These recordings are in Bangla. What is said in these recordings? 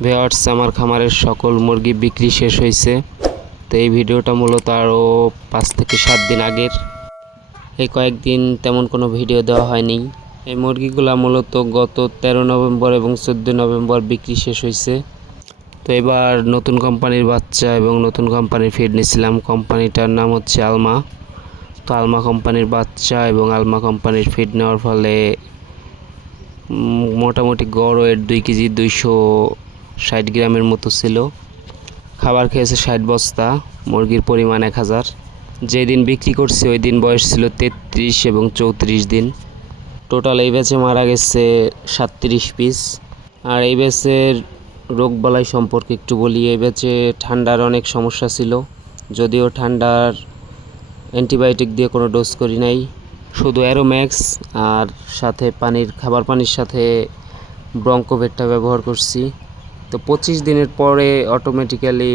ভিওয়ার্স আমার খামারের সকল মুরগি বিক্রি শেষ হয়েছে। তো এই ভিডিওটা মূলত আরও পাঁচ থেকে সাত দিন আগের। এই কয়েকদিন তেমন কোনো ভিডিও দেওয়া হয়নি। এই মুরগিগুলা মূলত গত তেরো নভেম্বর এবং চোদ্দ নভেম্বর বিক্রি শেষ হয়েছে। তো এবার নতুন কোম্পানির বাচ্চা এবং নতুন কোম্পানির ফিড নিয়েছিলাম। কোম্পানিটার নাম হচ্ছে আলমা। তো আলমা কোম্পানির বাচ্চা এবং আলমা কোম্পানির ফিড নেওয়ার ফলে মোটামুটি গড় ওয়েট দুই কেজি দুইশো ষাট গ্রামের মতো ছিল। খাবার খেয়েছে ষাট বস্তা, মুরগির পরিমাণ এক হাজার। যেদিন বিক্রি করছি ওই দিন বয়স ছিল তেত্রিশ এবং চৌত্রিশ দিন। টোটাল এই ব্যাচে মারা গেছে সাতত্রিশ পিস। আর এই ব্যাচের রোগবালাই সম্পর্কে একটু বলি। এই ব্যাচে ঠান্ডার অনেক সমস্যা ছিল। যদিও ঠান্ডার অ্যান্টিবায়োটিক দিয়ে কোনো ডোজ করি নাই। শুধু অ্যারোম্যাক্স আর সাথে পানির, খাবার পানির সাথে ব্রঙ্কোভেটটা ব্যবহার করছি। তো পঁচিশ দিনের পরে অটোমেটিক্যালি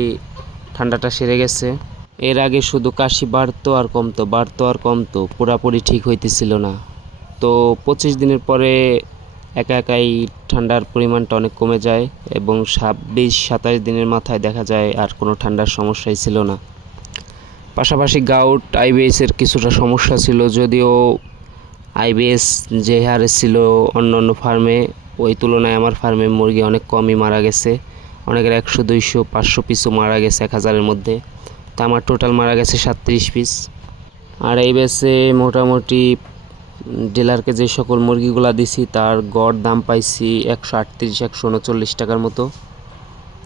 ঠান্ডাটা সেরে গেছে। এর আগে শুধু কাশি বাড়তো আর কমতো, বাড়তো আর কমতো, পুরাপুরি ঠিক হইতেছিল না। তো পঁচিশ দিনের পরে একা একাই ঠান্ডার পরিমাণটা অনেক কমে যায় এবং ছাব্বিশ, সাতাশ দিনের মাথায় দেখা যায় আর কোনো ঠান্ডার সমস্যাই ছিল না। পাশাপাশি গাউট আইবিএসের কিছুটা সমস্যা ছিল, যদিও আইবিএস যে হারে ছিল অন্য অন্য ফার্মে ওই তুলনায় আমার ফার্মে মুরগি অনেক কমই মারা গেছে। অনেকের একশো, দুইশো, পাঁচশো পিসও মারা গেছে এক হাজারের মধ্যে। তা আমার টোটাল মারা গেছে সাতত্রিশ পিস আর এই বেসে মোটামুটি ডিলারকে যে সকল মুরগিগুলা দিছি, তার গড় দাম পাইছি একশো আটত্রিশ, একশো উনচল্লিশ টাকার মতো।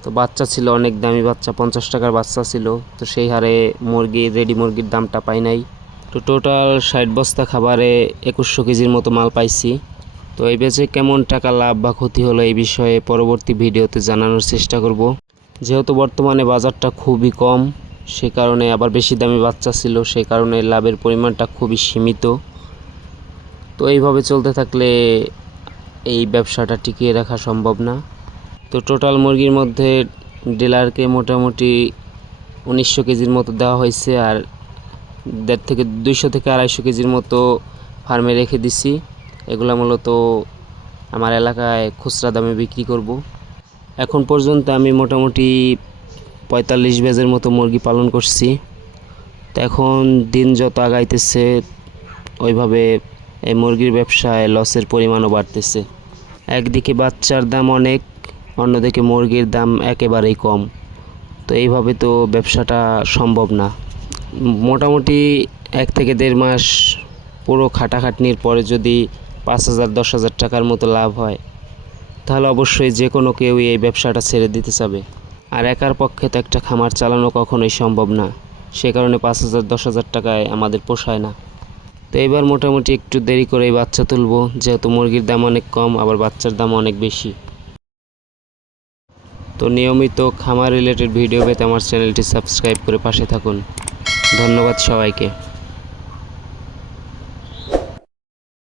তো বাচ্চা ছিল অনেক দামি বাচ্চা, পঞ্চাশ টাকার বাচ্চা ছিল। তো সেই হারে মুরগি রেডি মুরগির দামটা পাই নাই। তো টোটাল ষাট বস্তা খাবারে একুশশো কেজির মতো মাল পাইছি। তো এই বেচে কেমন টাকা লাভ বা ক্ষতি হলো এই বিষয়ে পরবর্তী ভিডিওতে জানানোর চেষ্টা করব। যেহেতু বর্তমানে বাজারটা খুবই কম, সে কারণে আবার বেশি দামি বাচ্চা ছিল সেই কারণে লাভের পরিমাণটা খুবই সীমিত। তো এইভাবে চলতে থাকলে এই ব্যবসাটা টিকিয়ে রাখা সম্ভব না। তো টোটাল মুরগির মধ্যে ডিলারকে মোটামুটি উনিশশো কেজির মতো দেওয়া হয়েছে আর দেড় থেকে দুইশো থেকে আড়াইশো কেজির মতো ফার্মে রেখে দিছি। এগুলো মূলত আমার এলাকায় খুচরা দামে বিক্রি করব। এখন পর্যন্ত আমি মোটামুটি পঁয়তাল্লিশ বেজের মতো মুরগি পালন করছি। তো এখন দিন যত আগাইতেছে, ওইভাবে এই মুরগির ব্যবসায় লসের পরিমাণও বাড়তেছে। একদিকে বাচ্চার দাম অনেক, অন্যদিকে মুরগির দাম একেবারেই কম। তো এইভাবে তো ব্যবসাটা সম্ভব না। মোটামুটি এক থেকে দেড় মাস পুরো খাটাখাটনির পরে যদি পাঁচ হাজার, দশ হাজার টাকার মতো লাভ হয়, তাহলে অবশ্যই যে কোনো কেউই এই ব্যবসাটা ছেড়ে দিতে চাবে। আর একার পক্ষে তো একটা খামার চালানো কখনোই সম্ভব না, সে কারণে পাঁচ হাজার, দশ হাজার টাকায় আমাদের পোষায় না। তো এবার মোটামুটি একটু দেরি করে বাচ্চা তুলবো, যেহেতু মুরগির দাম অনেক কম, আবার বাচ্চার দাম অনেক বেশি। তো নিয়মিত খামার রিলেটেড ভিডিও পেতে আমার চ্যানেলটি সাবস্ক্রাইব করে পাশে থাকুন। ধন্যবাদ সবাইকে।